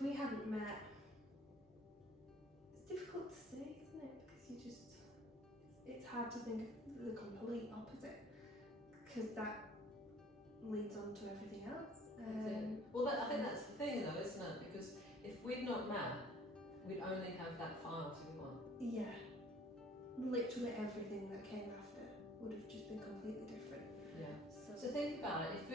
if we hadn't met, it's difficult to say, isn't it? Because it's hard to think of the complete opposite, because that leads on to everything else. Well, I think that's the thing though, isn't it? Because if we'd not met, we'd only have that file to go on. Yeah. Literally everything that came after would have just been completely different. Yeah. So think about it. If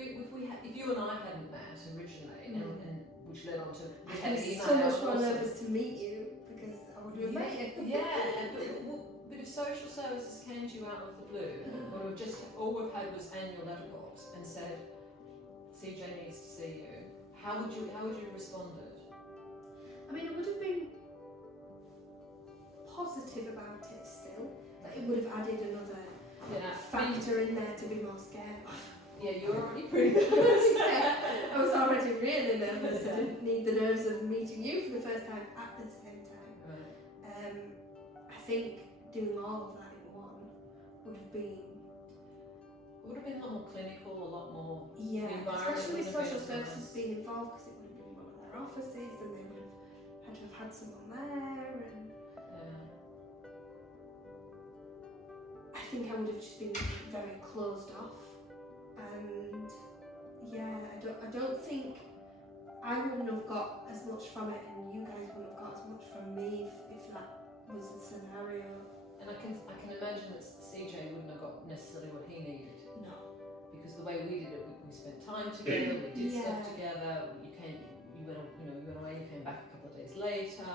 you and I hadn't met originally, and which led on to I was so much more nervous to meet you because I would have met you. Yeah, but if social services came to you out of the blue, all we've had was annual letterbox and said, CJ needs to see you, how would you have responded? I mean, it would have been positive about it still. Like, it would have added another factor in there to be more scared of. Yeah, you're already pretty nervous. Yeah, I was already really nervous. I didn't need the nerves of meeting you for the first time at the same time. Right. I think doing all of that in one would have been... It would have been a lot more clinical, a lot more... Yeah, especially with social services being involved, because it would have been one of their offices and they would have had to have had someone there. And I think I would have just been very closed off. And yeah, I don't think I wouldn't have got as much from it, and you guys wouldn't have got as much from me if that was the scenario. And I can imagine that CJ wouldn't have got necessarily what he needed. No. Because the way we did it, we spent time together, we did stuff together. You went away, you came back a couple of days later.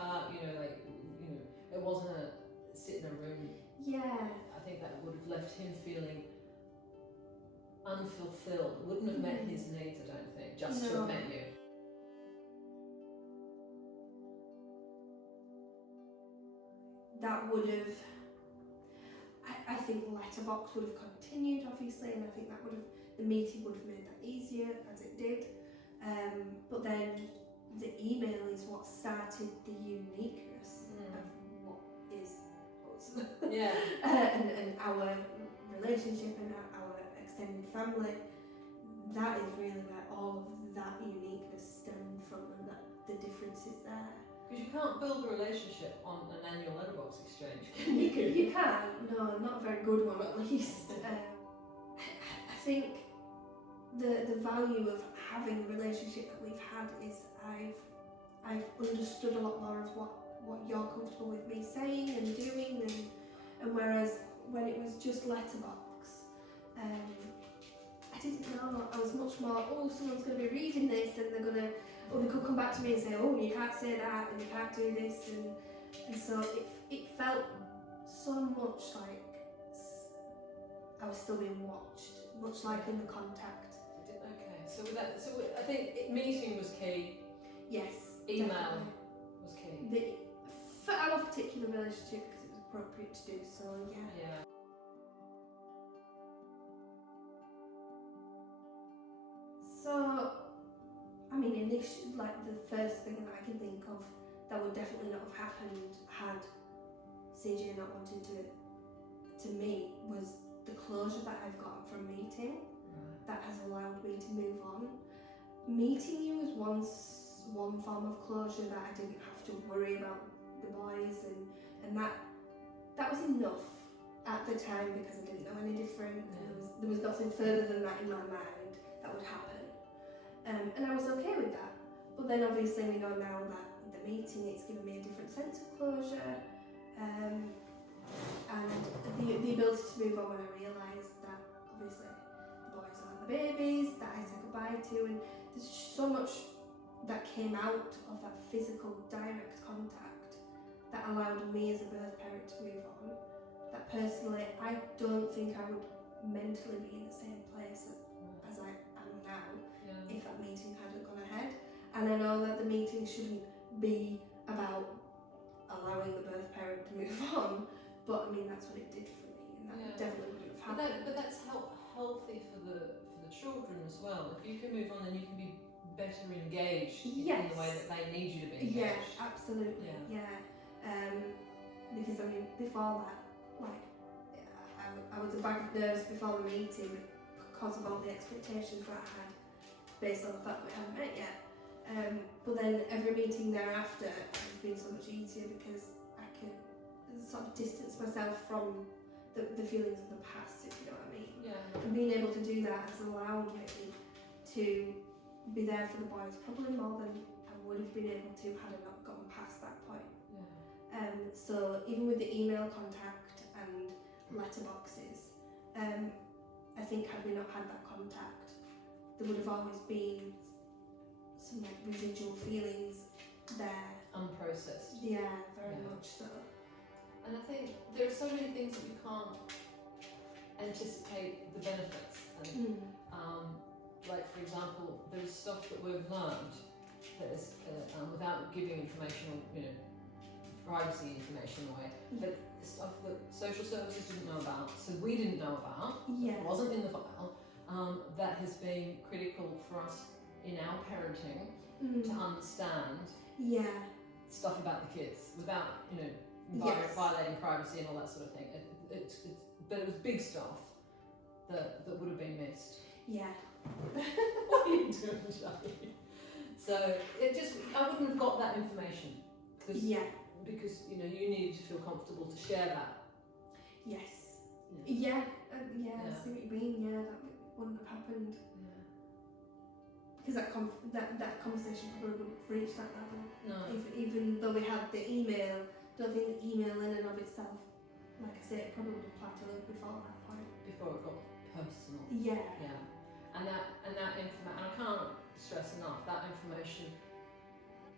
It wasn't a sit in a room. Yeah. I think that would have left him feeling unfulfilled. Wouldn't have met his needs, I don't think, just to have met you. That would have, I think letterbox would have continued obviously, and I think that would have, the meeting would have made that easier as it did. But then the email is what started the uniqueness of what is us. Yeah. and our relationship and our extended family. That is really where all of that uniqueness stemmed from, and that the difference is there. Because you can't build a relationship on an annual letterbox exchange, can you? You can't, no, not a very good one at least. I think the value of having the relationship that we've had is I've understood a lot more of what you're comfortable with me saying and doing, and whereas when it was just letterbox, I didn't know. I was much more, someone's going to be reading this and they could come back to me and say, you can't say that and you can't do this, and so it felt so much like I was still being watched, much like in the contact. Okay, so I think meeting was key. Yes. Email definitely was key. For our particular relationship, because it was appropriate to do so. Yeah. So, I mean, initially, like the first thing that I can think of that would definitely not have happened had CJ not wanted to meet was the closure that I've gotten from meeting. That has allowed me to move on. Meeting you was once one form of closure that I didn't have to worry about the boys, and that was enough at the time because I didn't know any different, and there was nothing further than that in my mind that would happen. And I was okay with that. But then obviously we know now that the meeting, it's given me a different sense of closure, and the ability to move on when I realised that obviously the boys aren't the babies that I said goodbye to, and there's just so much that came out of that physical direct contact that allowed me as a birth parent to move on. That personally, I don't think I would mentally be in the same place as I am now if that meeting hadn't gone ahead. And I know that the meeting shouldn't be about allowing the birth parent to move on, but I mean that's what it did for me, and that definitely wouldn't have happened. But that's healthy for the children as well. If you can move on, then you can be better engaged in the way that they need you to be engaged. Yeah, absolutely. Yeah. Because I mean, before that, like, I was a bag of nerves before the meeting because of all the expectations that I had based on the fact that we hadn't met yet. But then every meeting thereafter has been so much easier because I can sort of distance myself from the feelings of the past, if you know what I mean. Yeah. And being able to do that has allowed me to be there for the boys probably more than I would have been able to had I not gotten past that point. Yeah. So even with the email contact and letterboxes, I think had we not had that contact, there would have always been some like residual feelings there. Unprocessed. Yeah, very Yeah. much so. And I think there are so many things that we can't anticipate the benefits. And, like for example, there's stuff that we've learned that is without giving information or privacy information away, but stuff that social services didn't know about, so we didn't know about. Yeah. It wasn't in the file. That has been critical for us in our parenting to understand Yeah. stuff about the kids without Yes. violating privacy and all that sort of thing. But it was big stuff that would have been missed. Yeah. What are you doing, Jackie? So I wouldn't have got that information because Yeah. you needed to feel comfortable to share that. Yes. Yeah. Yeah. I see what you mean. Yeah, that wouldn't have happened Yeah. because that conversation probably wouldn't have reached that level. No. Even though we had the email, don't think the email in and of itself, like I say, it probably would have plateaued before that point. Before it got personal. Yeah. Yeah. And that information, and I can't stress enough, that information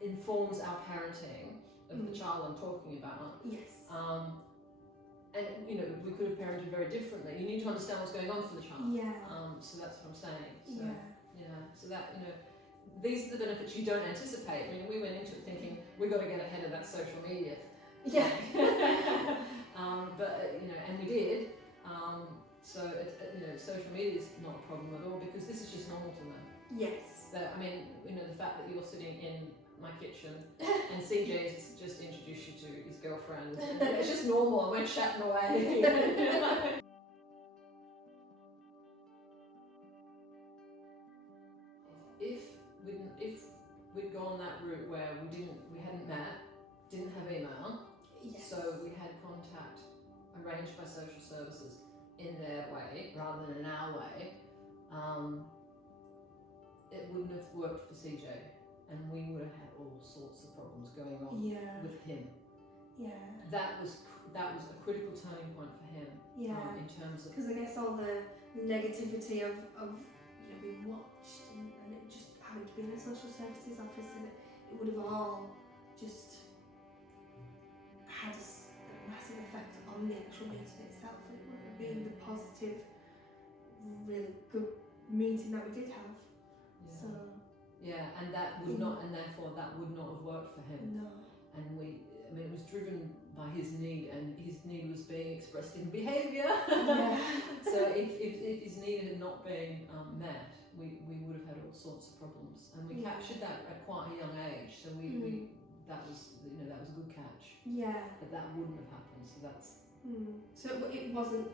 informs our parenting of the child I'm talking about. Yes. And we could have parented very differently. You need to understand what's going on for the child. Yeah. So that's what I'm saying. So, Yeah. So that these are the benefits you don't anticipate. I mean, we went into it thinking we got to get ahead of that social media. Yeah. But and we did. So social media is not a problem at all because this is just normal to them. Yes. So, I mean, the fact that you're sitting in my kitchen and CJ's just introduced you to his girlfriend, it's just normal. We're chatting away. If we'd gone that route where we hadn't met, didn't have email, Yes. so we had contact arranged by social services in their way rather than in our way, it wouldn't have worked for CJ, and we would have had all sorts of problems going on with him. Yeah. That was a critical turning point for him. Yeah. In terms of Because I guess all the negativity of being watched and it just having to be in a social services office, and it would have all just had a massive effect on the actual meeting itself, and it wouldn't have been the positive, really good meeting that we did have. So and that would not, and therefore that would not have worked for him. no. And it was driven by his need, and his need was being expressed in behaviour. Yeah. So if his need had not been met, we would have had all sorts of problems, and we captured that at quite a young age. So that was a good catch. Yeah. But that wouldn't have happened. So that's. So it wasn't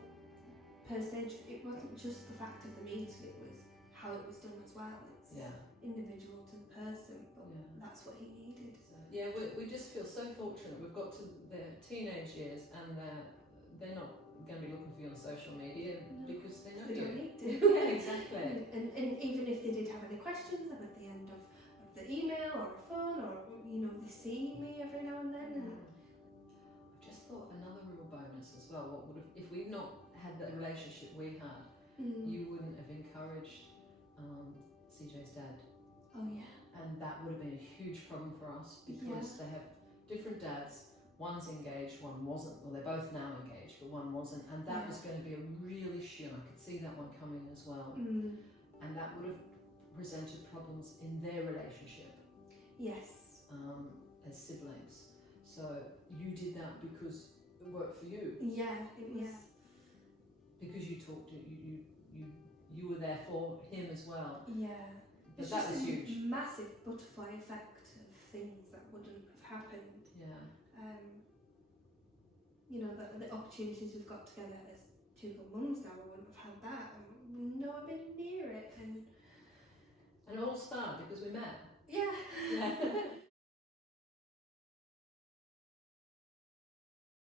per se. It wasn't just the fact of the meeting. It was how it was done as well. It's individual to the person, but that's what he needed. So, we just feel so fortunate. We've got to their teenage years, and they're not going to be looking for you on social media because they know They you. don't need to. Yeah, exactly. And even if they did have any questions, then at the end of the email or a phone, or they see me every now and then. And I just thought another real bonus as well. What would have, if we'd not had the relationship we had, you wouldn't have encouraged CJ's dad. Oh yeah. And that would have been a huge problem for us because they have different dads. One's engaged, one wasn't. Well, they're both now engaged, but one wasn't. And that was going to be a real issue. I could see that one coming as well. And that would have presented problems in their relationship. Yes. As siblings. So you did that because it worked for you. Yeah, it was. Because you talked to you were there for him as well. Yeah. But it's that just was a huge. massive butterfly effect of things that wouldn't have happened. Yeah. The opportunities we've got together as two good mums now, we wouldn't have had that. And we know I've been near it. And it all started because we met. Yeah. Yeah.